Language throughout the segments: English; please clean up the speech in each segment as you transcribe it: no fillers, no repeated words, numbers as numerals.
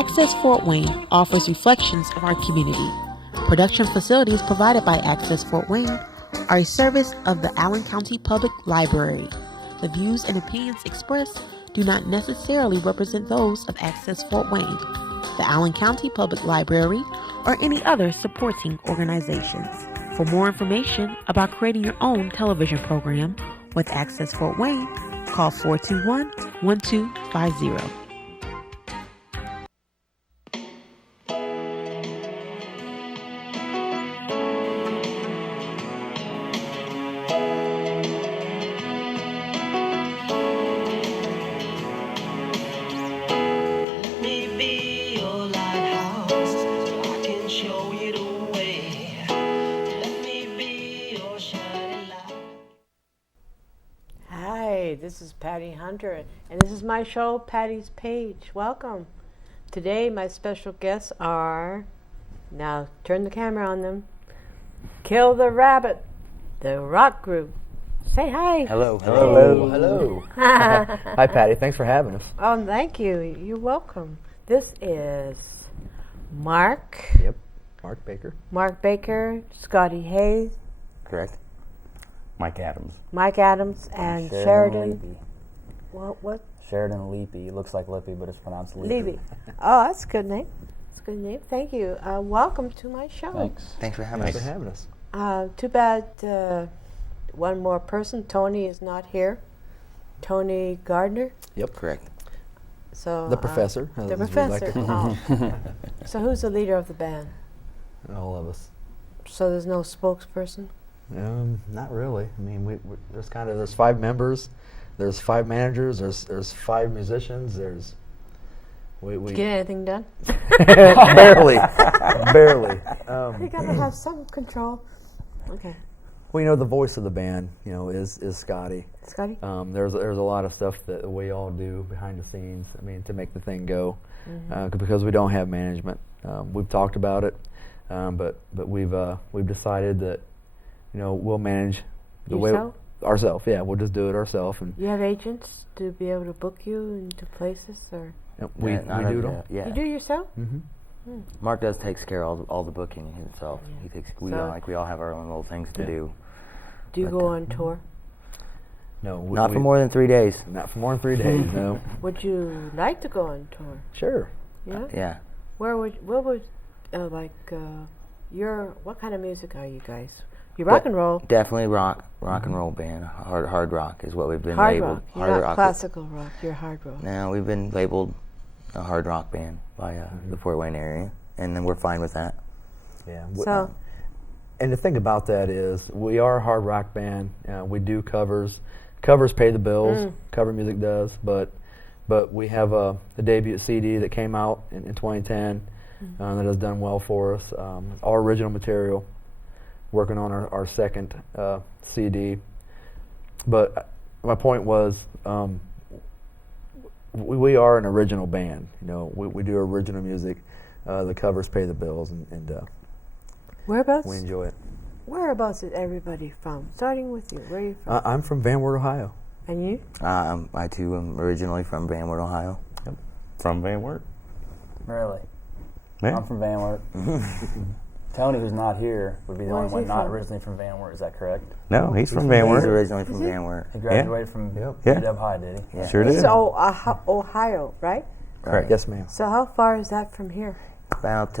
Access Fort Wayne offers reflections of our community. Production facilities provided by Access Fort Wayne are a service of the Allen County Public Library. The views and opinions expressed do not necessarily represent those of Access Fort Wayne, the Allen County Public Library, or any other supporting organizations. For more information about creating your own television program with Access Fort Wayne, call 421-1250. This is Patty Hunter, and this is my show, Patty's Page. Welcome. Today, my special guests are, now turn the camera on them, Kill the Rabbit, the rock group. Say hi. Hello. Hello. Hi, Patty. Thanks for having us. Oh, thank you. You're welcome. This is Mark. Yep. Mark Baker. Mark Baker, Scotty Hayes. Correct. Mike Adams. Mike Adams and Sheridan. What? Sheridan Leapy. It looks like Lippy, but it's pronounced Leapy. Leapy. Oh, that's a good name. That's a good name. Thank you. Welcome to my show. Thanks for having us. Too bad one more person. Tony is not here. Tony Gardner. Yep. Correct. So the professor. The professor. Oh. So who's the leader of the band? All of us. So there's no spokesperson? Not really. I mean, there's 5 members, there's 5 managers, there's 5 musicians. Did you get anything done? barely. You gotta have some control. Okay. Well, the voice of the band, is Scotty. Scotty. There's a lot of stuff that we all do behind the scenes. I mean, to make the thing go, because we don't have management. We've talked about it, but we've decided that. We'll manage the Yourself? way ourselves. Yeah, we'll just do it ourselves. And you have agents to be able to book you into places, or we do it all. Yeah. You do yourself? Mm-hmm. Mark takes care of all the booking himself. Yeah. We all have our own little things to do. Do you go on tour? No, not for more than 3 days. Not for more than 3 days. No. Would you like to go on tour? Sure. Yeah. Yeah. What kind of music are you guys? You rock and roll. Definitely rock and roll band. Hard rock is what we've been hard labeled. Rock. You're not classical rock. You're hard rock. No, we've been labeled a hard rock band by the Fort Wayne area, and then we're fine with that. Yeah. So, and the thing about that is, we are a hard rock band. We do covers. Covers pay the bills. Cover music does, but we have a debut CD that came out in 2010 that has done well for us. Our original material. Working on our second CD, but my point was, we are an original band. We do original music. The covers pay the bills, and whereabouts? We enjoy it. Whereabouts is everybody from? Starting with you, where are you from? I'm from Van Wert, Ohio. And you? I too am originally from Van Wert, Ohio. Yep. From Van Wert. Really? Yeah. I'm from Van Wert. Tony, who's not here, would be the only one not originally from Van Wert. Is that correct? No, he's from Van Wert. He's originally from Van Wert. He graduated from UW High, did he? Yeah. Sure did. He's Ohio, right? Correct. Yes, ma'am. So how far is that from here? About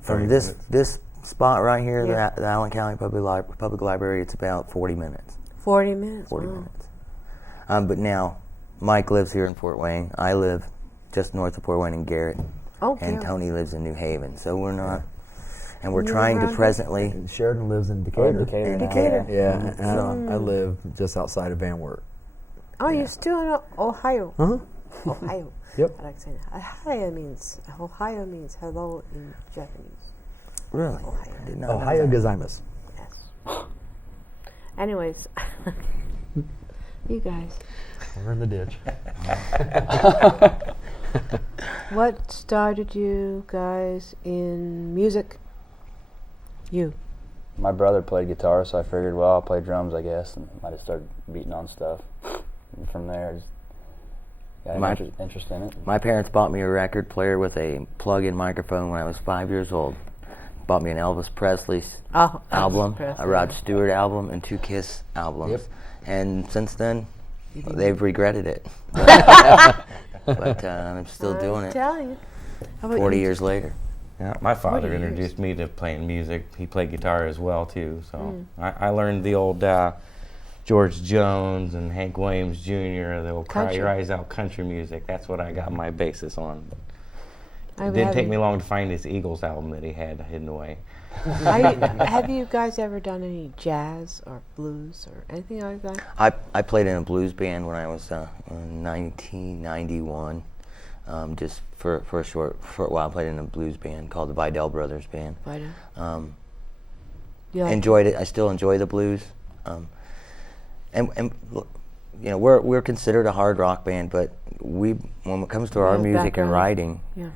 from this spot right here, the Allen County Public Library, it's about 40 minutes. 40 minutes. 40 minutes. But now, Mike lives here in Fort Wayne. I live just north of Fort Wayne in Garrett. Okay. And Tony lives in New Haven. So we're not... And we're trying to presently... And Sheridan lives in Decatur. Decatur. Decatur. Yeah, and I live just outside of Van Wert. Oh, you're still in Ohio. Uh-huh. Ohio. Yep. I like saying Ohio means hello in Japanese. Really? Ohio. I did not Ohio know that. gozaimasu. Yes. Anyways, you guys. We're in the ditch. What started you guys in music? You. My brother played guitar, so I figured, well, I'll play drums, I guess, and I just started beating on stuff. And from there, Got My- an interest in it. My parents bought me a record player with a plug-in microphone when I was 5 years old. Bought me an Elvis Presley Oh, album, Presley. a Rod Stewart album, and 2 Kiss albums. Yep. And since then, they've regretted it. But I'm still doing I'm it telling you. How about 40 you? years later. Yeah, my father 40 years. introduced me to playing music. He played guitar as well too. So I learned the old George Jones and Hank Williams Jr. The old Cry Country. Your Eyes Out country music. That's what I got my basis on. But I it didn't take haven't- me long to find this Eagles album that he had hidden away. Have you guys ever done any jazz or blues or anything like that? I played in a blues band when I was in 1991. Just for a short while, I played in a blues band called the Vidal Brothers Band. Right. Enjoyed it. I still enjoy the blues. And you know, we're considered a hard rock band, but when it comes to our Yeah, music and background. writing, Yeah.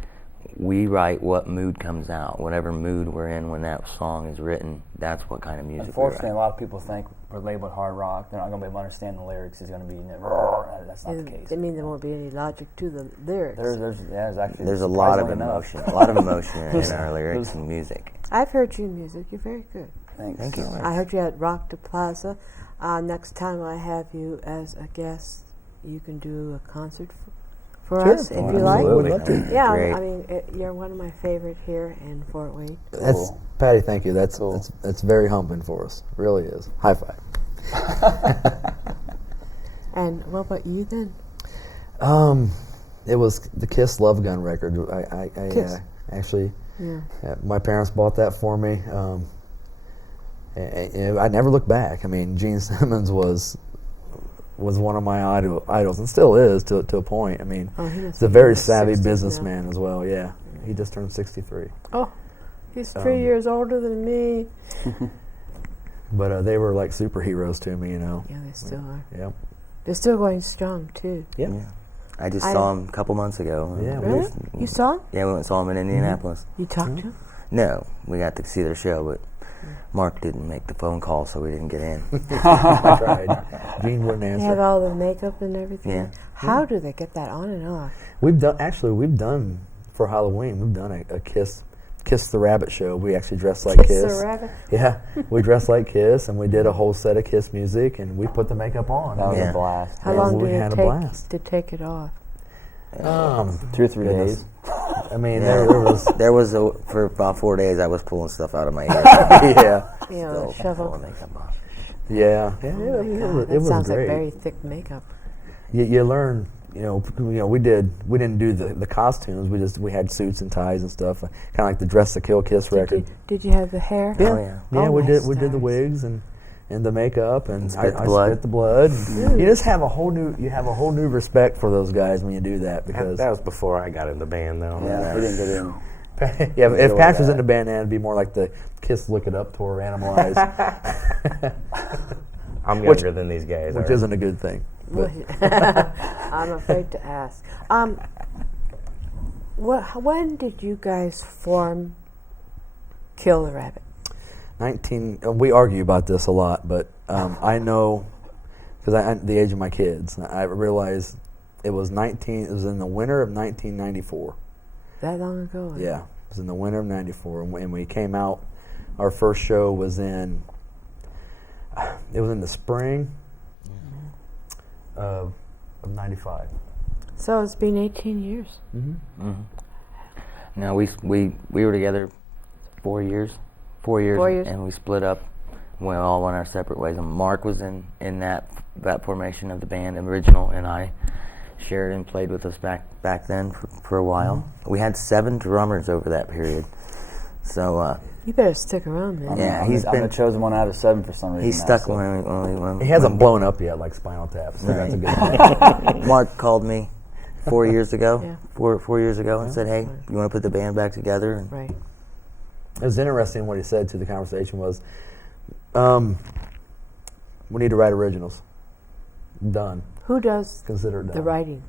we write what mood comes out. Whatever mood we're in when that song is written, that's what kind of music Unfortunately, we a write. lot of people think we're labeled hard rock. They're not going to be able to understand the lyrics. It's going to be that's not the case. I mean, there won't be any logic to the lyrics. There's actually There's a lot of surprisingly enough. emotion, a lot of emotion in our lyrics and music. I've heard your music. You're very good. Thanks. Thank you. I heard you at Rock the Plaza. Next time I have you as a guest, you can do a concert for Sure. us if Oh, you like. absolutely. Would love to. Yeah, Great. I mean, you're one of my favorite here in Fort Wayne. That's Patty. Thank you. That's very humbling for us. Really is. High five. And what about you then? It was the Kiss Love Gun record. I Kiss. actually, Yeah. my parents bought that for me. And I never looked back. I mean, Gene Simmons was one of my idols, and still is to a point. I mean, Oh, he must he's a be very in his savvy 60s now. businessman as well. Yeah, he just turned 63. Oh, he's 3 years older than me. But they were like superheroes to me, you know. Yeah, they still are. Yep. They're still going strong too. Yep. Yeah. I just I- saw him a couple months ago. Yeah, Really? You saw him? Yeah, we went and saw him in Indianapolis. You talked to him? No, we got to see their show, but Mark didn't make the phone call, so we didn't get in. I tried. Gene wouldn't They answer. had all the makeup and everything. Yeah. How do they get that on and off? We've done for Halloween. We've done a Kiss the Rabbit show. We actually dressed like Kiss Kiss. the rabbit. Yeah, we dressed like Kiss, and we did a whole set of Kiss music, and we put the makeup on. That was Yeah. a blast. How Yeah, long we did had it a take blast. to take it off? 2 or 3 Goodness. days. I mean, Yeah. there was for about 4 days, I was pulling stuff out of my ear. yeah, You know, shovel. Pulling makeup off. yeah. Oh it my was, God, it that was sounds great. like very thick makeup. You learn. We didn't do the costumes. We had suits and ties and stuff, kind of like the Dress to Kill Kiss record. Did you have the hair? Oh, yeah. Yeah, Oh, we my did the stars. wigs and the makeup and Spit the I blood. spit the blood. You just have a whole new respect for those guys when you do that because That was before I got in the band, though. Yeah, we didn't get in. yeah, if enjoy Patch was that. in the band, it'd be more like the Kiss Look It Up tour, Animalize, I'm Which- younger than these guys. which are. isn't a good thing. But I'm afraid to ask. When did you guys form Kill the Rabbit? 19, we argue about this a lot, but I know because I'm the age of my kids. I realize it was in the winter of 1994. That long ago? Yeah, it was in the winter of '94, and we came out. Our first show was in. It was in the spring of '95. So it's been 18 years. No, we were together 4 years. 4 years, 4 years. and we split up. We all went our separate ways. And Mark was in that formation of the band original, and I shared and played with us back then for a while. We had 7 drummers over that period. So You better stick around, man. Yeah, I'm he's the been- chosen one out of 7 for some reason. he's now, stuck so- when He hasn't blown up yet like Spinal Tap, so that's a good thing. Mark called me 4 years ago. Yeah. 4 years ago, and said, "Hey, you want to put the band back together?" And Right. It was interesting what he said to the conversation was, we need to write originals. Done. Who does Consider it done. the writing?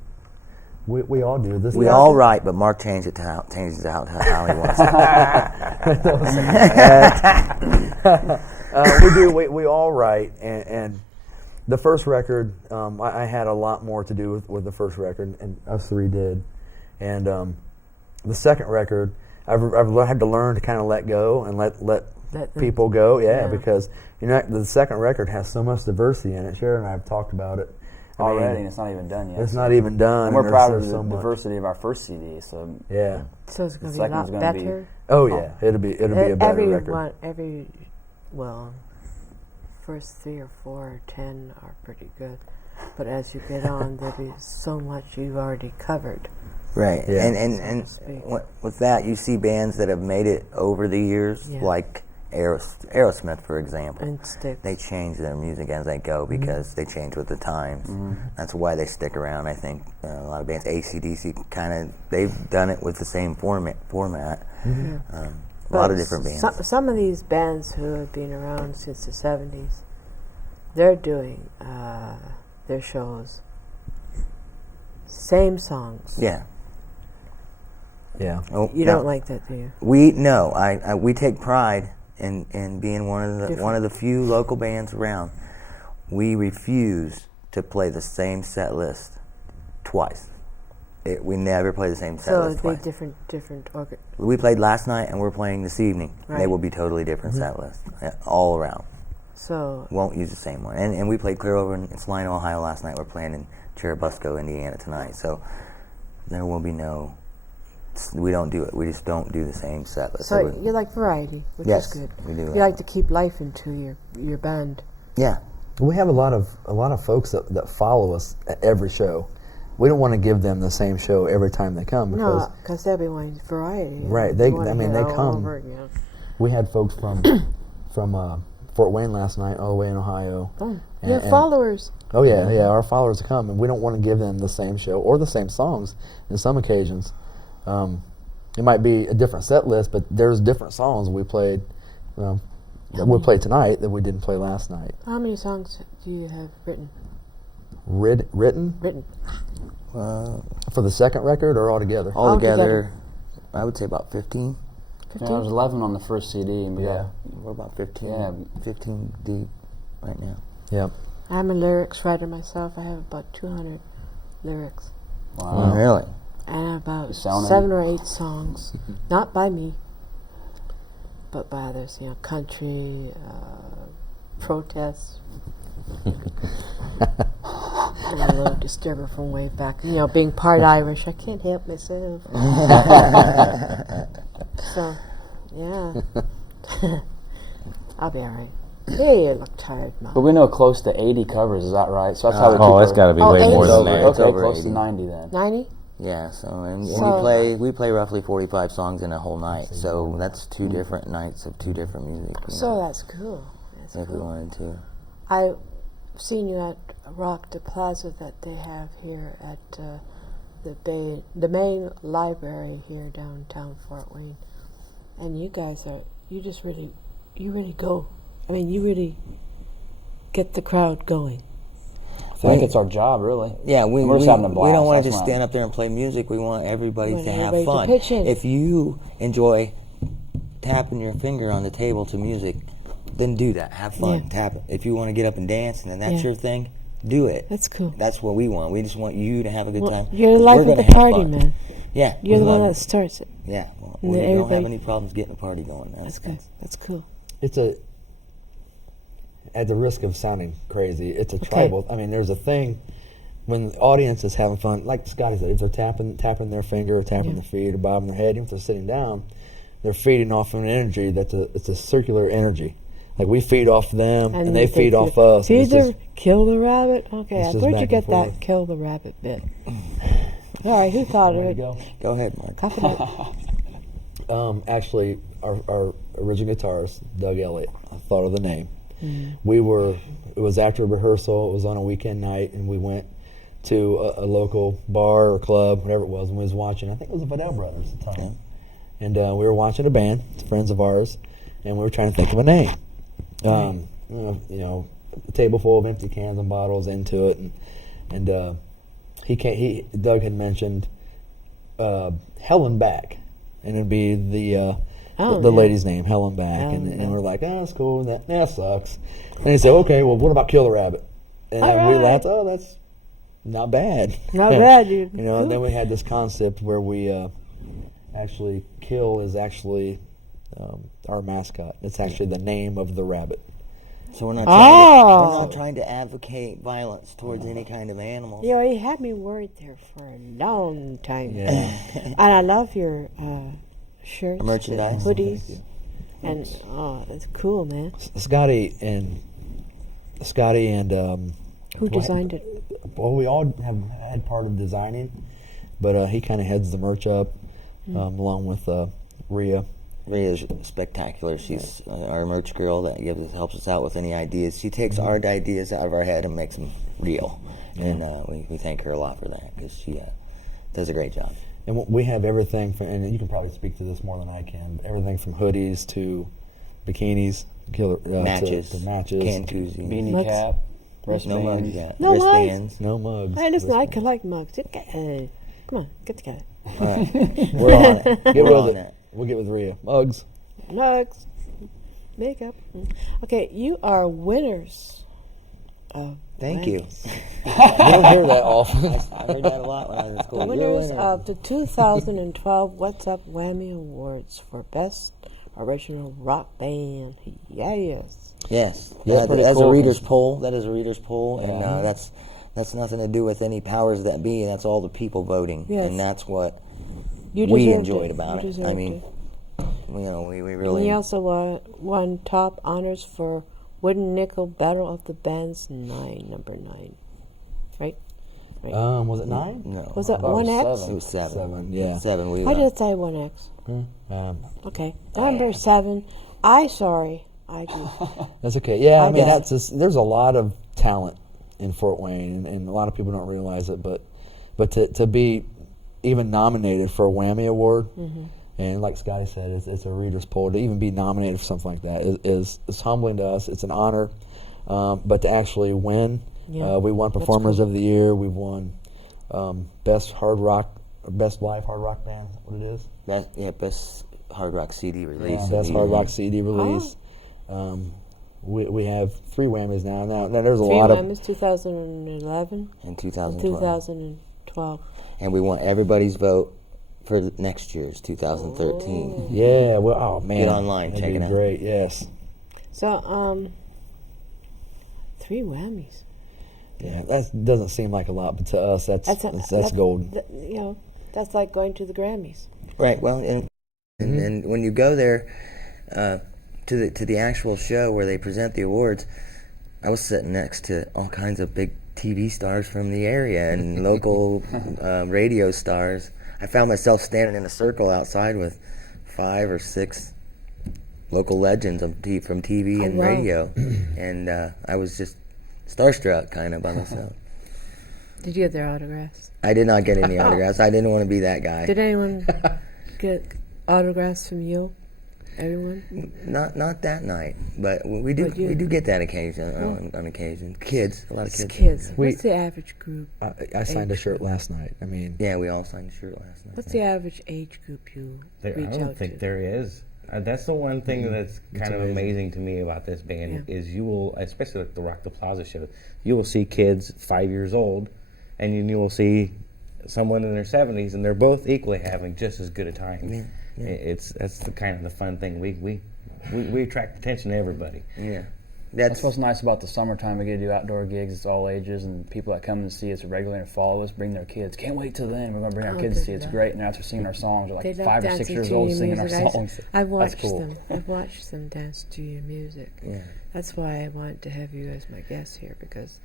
We all do. This we guy- all write, but Mark changes it out how he wants it. We do. We all write, and The first record, I had a lot more to do with the first record, and us three did. And the second record, I've had to learn to kind of let go and let Let them- people go. Yeah, yeah. because the second record has so much diversity in it. Sharon and I have talked about it. I mean, Already, and it's not even done yet. it's not even done. And we're there's- proud of there's the so much. diversity of our first CD. So Yeah. So it's going The to be a lot second's gonna be- better. Oh yeah. It'll be a better record. Well, first 3 or 4 or 10 are pretty good. But as you get on, there'll be so much you've already covered. Right, Yeah. and So to speak. with that, you see bands that have made it over the years, Yeah. like Aerosmith, for example. And stick. They change their music as they go because they change with the times. That's why they stick around. I think a lot of bands, AC/DC, they've done it with the same format. A lot of different bands. Some of these bands who have been around since the 70s, they're doing their shows. Same songs. Yeah. Yeah. Oh, You now, don't like that, do you? we take pride in being one of the few local bands around. We refuse to play the same set list twice. We never play the same set So list they twice. different We played last night and we're playing this evening. They Right. will be totally different set lists all around. So Won't use the same one. And we played clear over in Salina, Ohio last night. We're playing in Churubusco, Indiana tonight. So there will be no. We don't do it. We just don't do the same set list. so you like variety, which Yes, is good. we do You that. like to keep life into your band. Yeah. We have a lot of folks that follow us at every show. We don't want to give them the same show every time they come because No, because they'll be wanting variety. Right, They they- wanna I mean, hear they all come- over again. we had folks from Fort Wayne last night, all the way in Ohio. Oh, And- you have and- followers. Oh yeah, our followers come, and we don't want to give them the same show or the same songs. In some occasions, it might be a different set list, but there's different songs we played that we played tonight that we didn't play last night. How many songs do you have written? Written Written. for the second record or altogether? Altogether, I would say about 15. 15? yeah, I was 11 on the first CD, and we Yeah. We're about 15, Yeah. 15 deep right now. Yeah. I'm a lyrics writer myself. I have about 200 lyrics. got, Oh, wow. really? And about sound 7 or 8 songs. Not by me, but by others. Country, protests. I'm a little disturber from way back. Being part Irish, I can't help myself. So, yeah. I'll be all right. Hey, you look tired, Mom. But we know close to 80 covers, is that right? So that's how we keep Oh, it's our- got to be Oh, way 80. more It's than over. that. It's Okay, over close 80. to 90 then. 90? Yeah, and So- we play roughly 45 songs in a whole night. So that's 2 different nights of 2 different music. So that's cool. That's if we cool. wanted to. I've seen you at Rock de Plaza that they have here at the main library here downtown Fort Wayne, and you guys you really go. I mean, you really get the crowd going. I think it's our job, really. Yeah, we We're just having a we blast, don't want to that's just why. stand up there and play music. We want everybody Want to have everybody to fun. pitch in. If you enjoy tapping your finger on the table to music, then do that. Have fun. Yeah. Tap it. If you want to get up and dance and then that's Yeah. your thing, do it. That's cool. That's what we want. We just want you to have a good Well, time. you're the 'cause life we're of gonna the have party, fun. man. Yeah. You're we the one love that starts it. Yeah. Well, And we then don't have everybody- any problems getting the party going. That's good. That's cool. It's at the risk of sounding crazy, it's a tribal. I mean, there's a thing when the audience is having fun, like Scotty said, if they're tapping their finger, or tapping their feet, or bobbing their head, even if they're sitting down, they're feeding off an energy it's a circular energy. Like we feed off them, and they feed off us. Feed and kill the rabbit. Okay, it's just where'd you back get and forth. that kill the rabbit bit? All right, who thought of it? Go ahead, Mark. Cough it up. Actually, our original guitarist, Doug Elliott, I thought of the name. It was after rehearsal, it was on a weekend night, and we went to a local bar or club, whatever it was, and we was watching, I think it was the Vidal Brothers at the time. And we were watching a band, friends of ours, and we were trying to think of a name. A table full of empty cans and bottles into it, and Doug had mentioned Helen Back, and it'd be the lady's name, Helen Back, and we're like, oh, that's cool. That sucks. And he said, okay, well, what about Kill the Rabbit? And All we right. laughed. Oh, that's not bad. Not bad, dude. You know, and then we had this concept where we actually Kill is actually our mascot. It's actually the name of the rabbit. So we're not Oh. trying to advocate violence towards any kind of animals. You know, you had me worried there for a long time. Yeah. And I love your shirts, Merchandise. and hoodies, and oh, that's cool, man. Scotty and Who designed it? well, we all have had part of designing, but he kind of heads the merch up along with Rhea. Rhea's spectacular. She's our merch girl that helps us out with any ideas. She takes our ideas out of our head and makes them real, and we thank her a lot for that because she does a great job. And we have everything from, and you can probably speak to this more than I can. Everything from hoodies to bikinis, Matches, to matches, can koozie, Beanie Mugs. cap, no wristband. mugs, yeah. No mugs? wristbands. no mugs. Hey, listen, I wristbands. collect mugs. Come on, get together. All right. We're on it. Get We're with on it. it. We'll get with Rhea. Mugs. Mugs, makeup. Okay, you are winners. Of Thank you. Grammys. You don't hear that often. I heard that a lot when I was in school. The You're a winners winner. of the 2012 What's Up Whammy Awards for Best Original Rock Band. Yes. Yes, Yeah, pretty that's cool. a reader's poll. That is a reader's poll, and Yeah. that's nothing to do with any powers that be. That's all the people voting, Yes. and that's what You we deserved enjoyed it. about You it. I deserved mean, it. we And really. he also won top honors for Wooden Nickel Battle of the Bands 9, number 9. Right? Was it 9? No, Was that thought it was 1X? it was 7. 7, yeah. 7. We Why did it say 1X? Okay. Number 7. I do. That's okay. Yeah, I I mean, bet. there's a lot of talent in Fort Wayne, and a lot of people don't realize it. But to be even nominated for a Whammy Award, and like Scotty said, it's a reader's poll. To even be nominated for something like that is humbling to us. It's an honor, but to actually win, Yeah, we won that's Performers cool. of the Year. We won best live hard rock band. Is that what it is? best hard rock CD release. of Best the hard year. rock CD release. We have 3 Whammies now. Now there's a 3 lot of Whammies, 2011 in and 2012. 2012. And we want everybody's vote for next year's 2013. yeah. Well, oh man, Get online, that'd check be it out. Great, yes. So, 3 Whammies. Yeah, that doesn't seem like a lot, but to us, that's golden. You know, that's like going to the Grammys. Right. Well, and when you go there to the actual show where they present the awards, I was sitting next to all kinds of big TV stars from the area and local radio stars. I found myself standing in a circle outside with 5 or 6 local legends from TV and wow. radio, and I was just starstruck kind of by myself. Did you get their autographs? I did not get any autographs. I didn't want to be that guy. Did anyone get autographs from you? Everyone? Not that night, but we do But you- we do get that occasion on occasion. Kids, a lot of kids. Kids. We- What's the average group? I signed a shirt last night. I mean, Yeah, we all signed a shirt last night. What's the average age group you I reach don't out think to? there is. That's the one thing that's kind of amazing to me about this band Yeah. is you will, especially like the Rock the Plaza show, you will see kids 5 years old, and you will see someone in their 70s, and they're both equally having just as good a time. That's the kind of the fun thing. We attract attention to everybody. Yeah, That's what's nice about the summertime. We get to do outdoor gigs. It's all ages, and people that come and see us regularly and follow us bring their kids. Can't wait till then. We're going to bring our kids to see. It's great. And after singing our songs, they're They like love 5 or 6 dancing years to old your singing our music. songs. I've watched That's cool. them. I've watched them dance to your music. yeah. That's why I wanted to have you as my guest here, because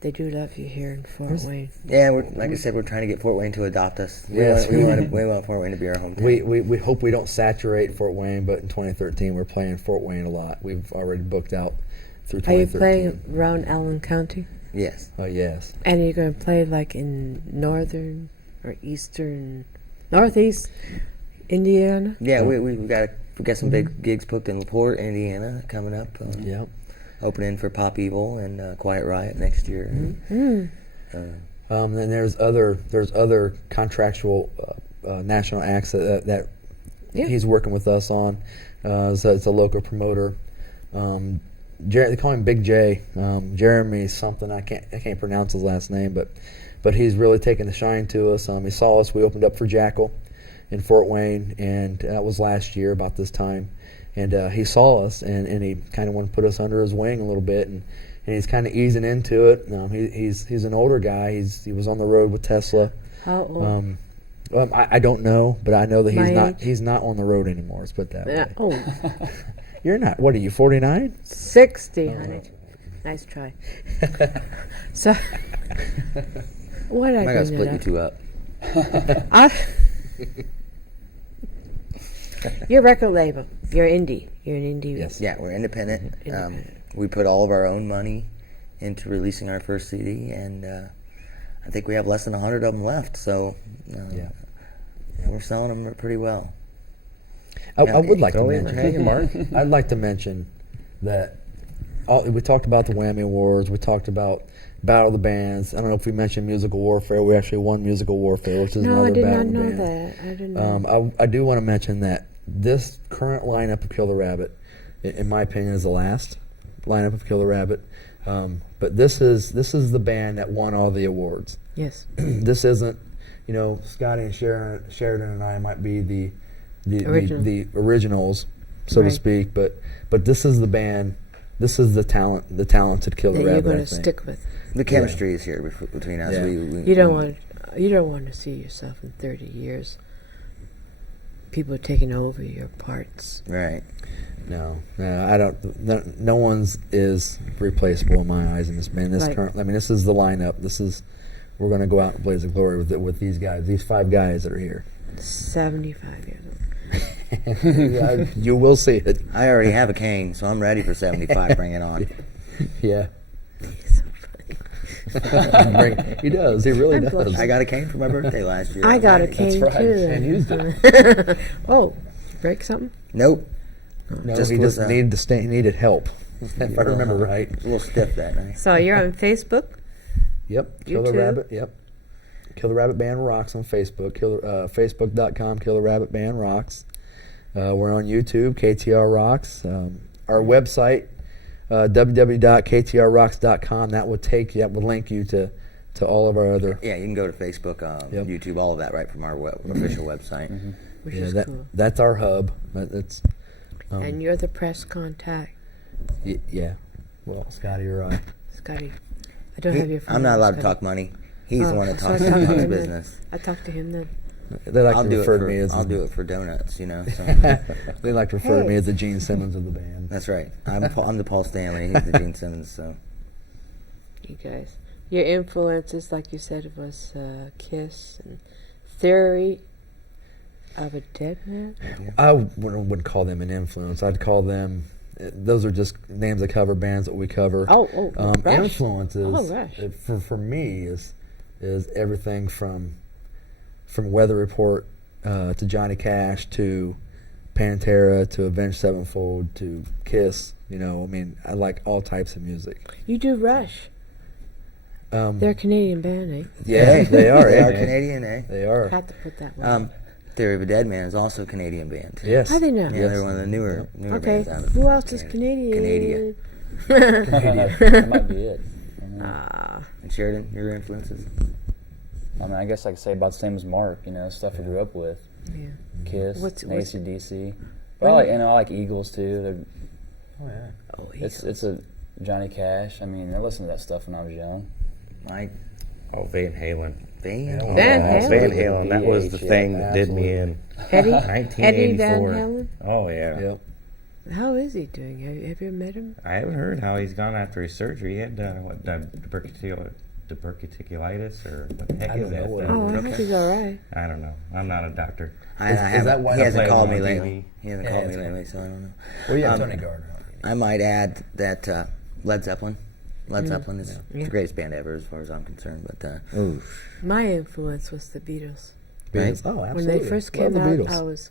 they do love you here in Fort Wayne. Yeah, like I said, we're trying to get Fort Wayne to adopt us. Yes. We want Fort Wayne to be our hometown. we hope we don't saturate Fort Wayne, but in 2013 we're playing Fort Wayne a lot. We've already booked out through Are you 2013. playing around Allen County? Yes. Oh yes. And you're going to play like in northern or eastern, northeast Indiana? Yeah, we got some big gigs booked in LaPorte, Indiana, coming up. Yep. Opening for Pop Evil and Quiet Riot next year. Then there's other contractual national acts that Yeah. he's working with us on. So it's a local promoter. They call him Big J. Jeremy something. I can't pronounce his last name, but he's really taken the shine to us. He saw us. We opened up for Jackal in Fort Wayne, and that was last year about this time. And he saw us, and he kind of wanted to put us under his wing a little bit, and he's kind of easing into it. He's an older guy. He was on the road with Tesla. How old? I don't know, but I know that My he's not on the road anymore. Let's put that way. Oh, You're not. What are you? 49? 60, honey. Nice try. So, what did I I gotta bring split you it two up. up? Your record label. You're indie. You're an indie. Yes. Yeah, we're independent. Independent. We put all of our own money into releasing our first CD, and I think we have less than 100 of them left. So we're selling them pretty well. I would like to Throw in mention. the hang, Mark. I'd like to mention that we talked about the Whammy Awards. We talked about Battle of the Bands. I don't know if we mentioned Musical Warfare. We actually won Musical Warfare, which is No, another I did Battle not of the know Bands. that. I didn't know. I do want to mention that this current lineup of Kill the Rabbit, in my opinion, is the last lineup of Kill the Rabbit. But this is the band that won all the awards. Yes. This isn't, Scotty and Sheridan and I might be the originals, so to Right. speak. But this is the band. This is the talented Kill the That you're Rabbit. going I to think. stick with. The chemistry is here between us. Yeah. You don't want to see yourself in 30 years. People taking over your parts. Right. No, I don't. No one's is replaceable in my eyes in this band. Right. This is the lineup. We're going to go out and blaze the glory with these guys. These 5 guys that are here. 75 years old. You will see it. I already have a cane, so I'm ready for 75. Bring it on. Yeah. He's so funny. He does. He really I'm does. blushing. I got a cane for my birthday last year. I got a Ready. cane right. too. And used it. Oh, break something? Nope. No, Just he was, just needed help. If I remember right. A little stiff that night. So you're on Facebook? Yep. Kill the YouTube? Rabbit. Yep. Kill the Rabbit Band Rocks on Facebook. Facebook.com Kill the Rabbit Band Rocks. We're on YouTube, KTR Rocks. Our website, www.ktrrocks.com. That would link you to all of our other. Yeah, you can go to Facebook, Yep. YouTube, all of that right from our official website. Which Yeah, is cool. that's our hub. That's And you're the press contact. yeah. Well, Scotty or I. Scotty, I don't have your phone. I'm not number, allowed to Scotty. talk money. He's the one that so talks I talk to about his him then. business. I talked to him then. They like I'll to do refer it to me as I'll do it for donuts, So. they like to refer to me Hey. as the Gene Simmons of the band. That's right. I'm the Paul Stanley. He's the Gene Simmons. So You guys. Your influences, like you said, was Kiss and Theory of a Dead Man. I wouldn't call them an influence. I'd call them. Those are just names of cover bands that we cover. Rush. Influences. Oh, Rush. For me is everything from Weather Report to Johnny Cash to Pantera to Avenged Sevenfold to Kiss. I like all types of music. You do Rush. They're a Canadian band, eh? Yeah, they are. they yeah. are Canadian, eh? They are. Had to put that one. Theory of a Dead Man is also a Canadian band. Yes. How they know? Yeah, they're one of the newer Okay. bands out of Who else is Canadian? That might be it. And Sheridan, your influences? I guess I could say about the same as Mark. Stuff I grew up with. Yeah. Kiss, What's- AC/DC. But I like Eagles too. Oh yeah. Oh, It's a Johnny Cash. I listened to that stuff when I was young. Mike Oh, Van Halen. Van. Oh, Van Halen? Van Halen. That was the VH, thing yeah, that did me in. Eddie Van 1984. Halen? Oh, yeah. Yep. How is he doing? Have you met him? I haven't heard how he's gone after his surgery. He had diverticulitis, or what the heck I is don't that? know what Oh, I Okay. think he's all right. I don't know. I'm not a doctor. I Is haven't- that why he I hasn't played called him me on lately. TV? He hasn't called me lately, so I don't know. Well, yeah, Um, Tony Gardner. I might add that Led Zeppelin. Led Zeppelin is Yeah. the greatest band ever, as far as I'm concerned. But My influence was the Beatles. Right? Beatles. Oh, When absolutely. they first Love came the out, Beatles. I was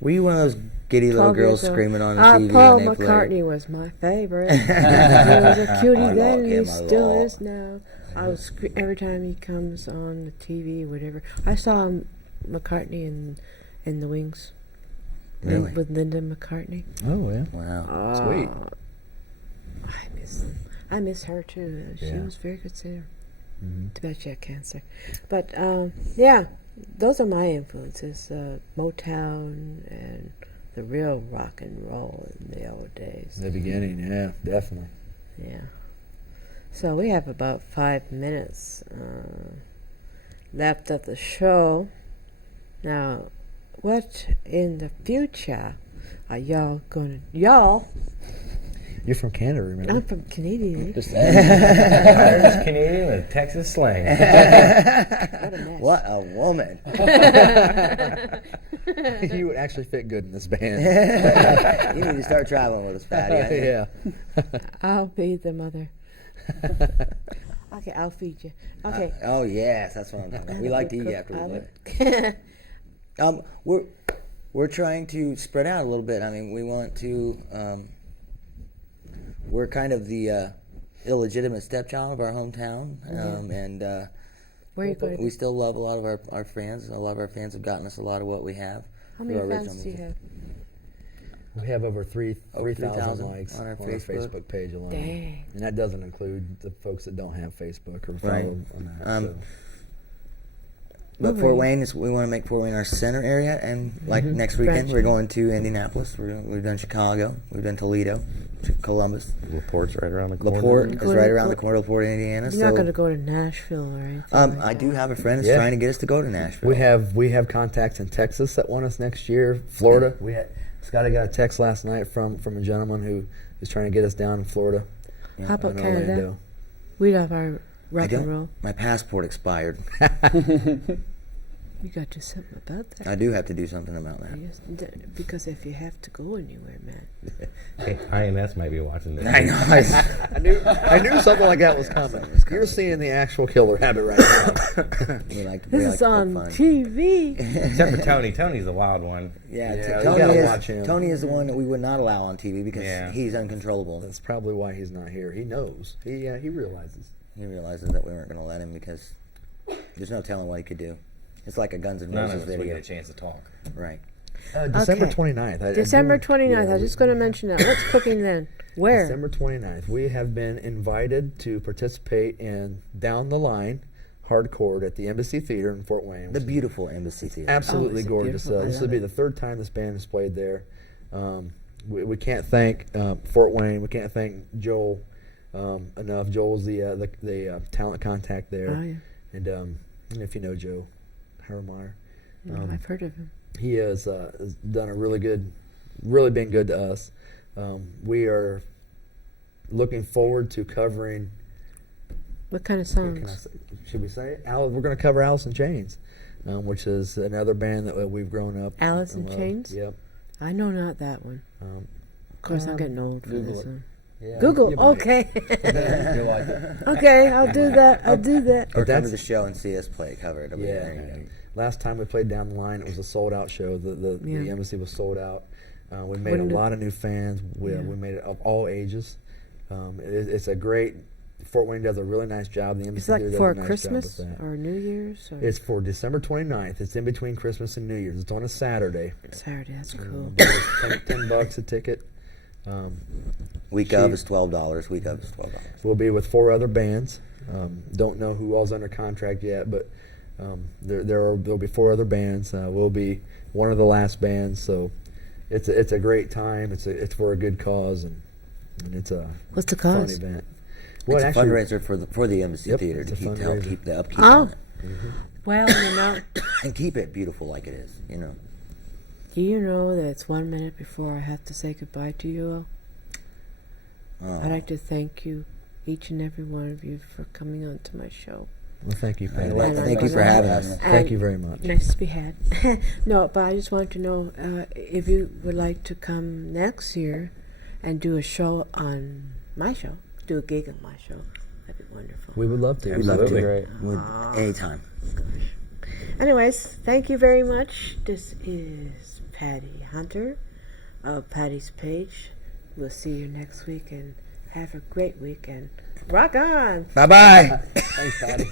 were you one of those giddy little 12 girls years old. screaming on the TV Paul when they McCartney played? was my favorite. He was a cutie My then, Lord, and yeah, he my still Lord. is now. I was every time he comes on the TV, whatever. I saw McCartney in the Wings. Really? With Linda McCartney. Oh yeah. Wow. Oh, Sweet. I miss her too. She Yeah. was a very good singer. Mhm. Too bad she had cancer. But yeah, those are my influences: Motown and the real rock and roll in the old days. In the beginning, yeah, definitely. Yeah. So we have about 5 minutes left of the show. Now, what in the future are y'all gonna? Y'all, You're from Canada, remember? I'm from Canadian. Just Irish Canadian with Texas slang. What a mess. What a woman! You would actually fit good in this band. You need to start traveling with us, Patty. I think. Yeah. I'll be the mother. Okay, I'll feed you. Okay. Oh yes, that's what I'm talking about. We like to eat after we would live. We're trying to spread out a little bit. I mean, we want to. We're kind of the illegitimate stepchild of our hometown, and Where are you going? we still love a lot of our fans. A lot of our fans have gotten us a lot of what we have. How through many our fans original do you music. have? We have over 3,000 3,000 likes on our our Facebook. Facebook page alone. Dang. And that doesn't include the folks that don't have Facebook or follow Right. on that. Um, so. But Where Fort are you? Wayne is we want to make Fort Wayne our center area, and like Mhm. next weekend Branch. we're going to Indianapolis. We've done Chicago, we've done Toledo, Columbus. LaPorte's right around the corner. LaPorte You're is going right to around the Port- corner of LaPorte, Indiana. You're not going to go to Nashville or anything. like I do that. have a friend that's Yeah. trying to get us to go to Nashville. We have contacts in Texas that want us next year. Florida. We had Scotty got a text last night from a gentleman who is trying to get us down in Florida. How about in Canada? Orlando. We love our I rock and don't. roll. My passport expired. You got to do something about that. I do have to do something about that. Yes, because if you have to go anywhere, man. Hey, INS might be watching this. I know. I knew something like that was coming. You're seeing the actual killer habit right now. we like to, This we like is to poke on fun. TV. Except for Tony. Tony's the wild one. Yeah, Yeah, you Tony, gotta is, watch him. Tony is the one that we would not allow on TV because Yeah. he's uncontrollable. That's probably why he's not here. He knows. He realizes. He realizes that we weren't going to let him because there's no telling what he could do. It's like a Guns N' None Roses of us would video. get a chance to talk. Right. December Okay. 29th. December 29th. I was just going to mention that. What's cooking then? Where? December 29th. We have been invited to participate in Down the Line Hardcore at the Embassy Theater in Fort Wayne. The beautiful Embassy Theater. Absolutely Oh, is it gorgeous. beautiful? I This love will be it. the third time this band has played there. We can't thank Fort Wayne. We can't thank Joel enough. Joel's the talent contact there. Oh, yeah. And if you know Joe Harmeyer, I've heard of him. he has done a really been good to us. We are looking forward to covering. What kind of Can I songs? say, should we say it? We're going to cover Alice in Chains, which is another band that we've grown up. Alice in and loved. Chains? Yep. I know not that one. Of course, I'm getting old for Google this it. one. Yeah, Google. you might. Okay. You'll like it. Okay, I'll do that. I'll do that. Or come that's- to the show and see us play cover it. Yeah. There you go. Last time we played Down the Line, it was a sold out show. The Yeah. embassy was sold out. We made When a did- lot of new fans. We Yeah. made it of all ages. It's a great. Fort Wayne does a really nice job. The embassy It's like theater does for a nice Christmas job with that. or New Year's or It's for December 29th. It's in between Christmas and New Year's. It's on a Saturday. Saturday. That's cool. $10 a ticket. Week of is $12. Week of is $12. We'll be with 4 other bands. Don't know who all's under contract yet, but there'll be 4 other bands. We'll be one of the last bands, so it's a great time. It's for a good cause, and it's a What's the fun cause? event. It's actually- a fundraiser for the Embassy Yep, Theater it's to a help fundraiser. keep the upkeep Oh. on it Well, you know, and keep it beautiful like it is. You know. do you know that it's 1 minute before I have to say goodbye to you all? Oh. I'd like to thank you, each and every one of you, for coming on to my show. Well, thank you, Patty. Well, And I'm thank you gonna- for having us. Thank you very much. Nice to be had. No, but I just wanted to know if you would like to come next year and do a show on my show, do a gig on my show. That'd be wonderful. We would love to. We'd love to. Great. Anytime. Anyways, thank you very much. This is Patty Hunter of Patty's Page. We'll see you next week and have a great week and rock on. Bye bye. Thanks, Patty.